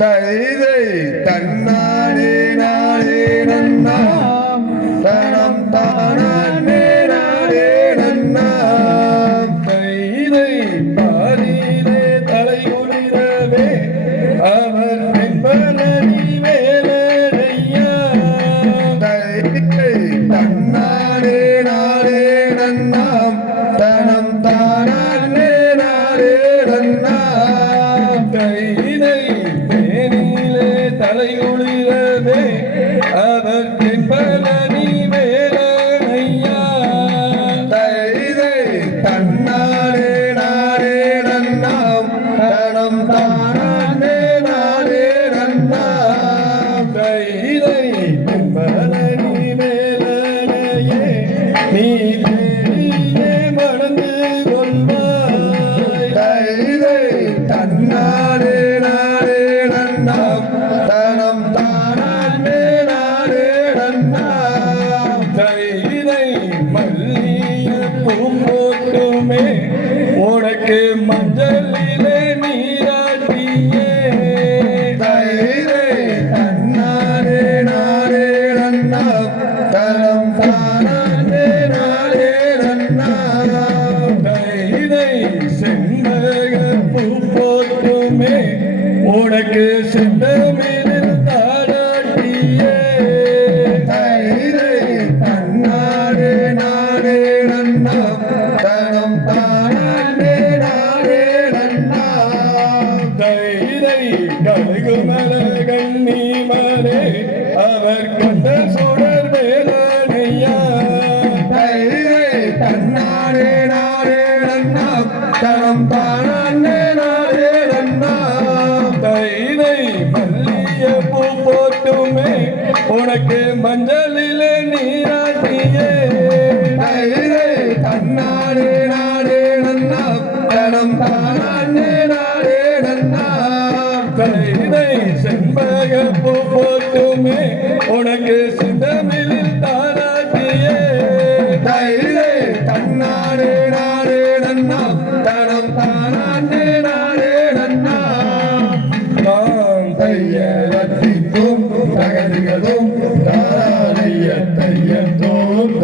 தைதை தன்னானே நானே நன்னாம். தனம் தானே நானே நன்னாம். தைதை பாதியிலே தலை குளிரவே அவர் என்பனி வேலையா தைதை தன்னானே தேனிலே தலை அவர் என்பனி மல்லிய பூம்போட்டுமே உனக்கு மஞ்சளிலே நீராட்டியே கைதை தன்னானே நானே நன்னாம் தனம் தானே நன்னாம் கைதை செண்பக பூ போட்டுமே. உனக்கு செந்தமிழில் நீமலே அவர் கண்ட சுடர் வேலனையா தைரை தன்னானே நானே நன்னாம் தனம் தானே நானே நன்னாம் தைரை மல்லிய பூ போட்டுமே உனக்கு மஞ்சளிலே நீராட்டியே. தைரை தன்னானே நானே நன்னாம் தனம் தானே நானே நன்னாம் செண்பக பூ போட்டுமே உனக்கு சிந்தமிழில் தாராட்டியே தைரை தன்னானே நானே நன்னாம் தனம் தானே நானே நன்னாம் தாம் தைய ரத்திக்கும் தகதிகளும் தாராளைய தையத்தும்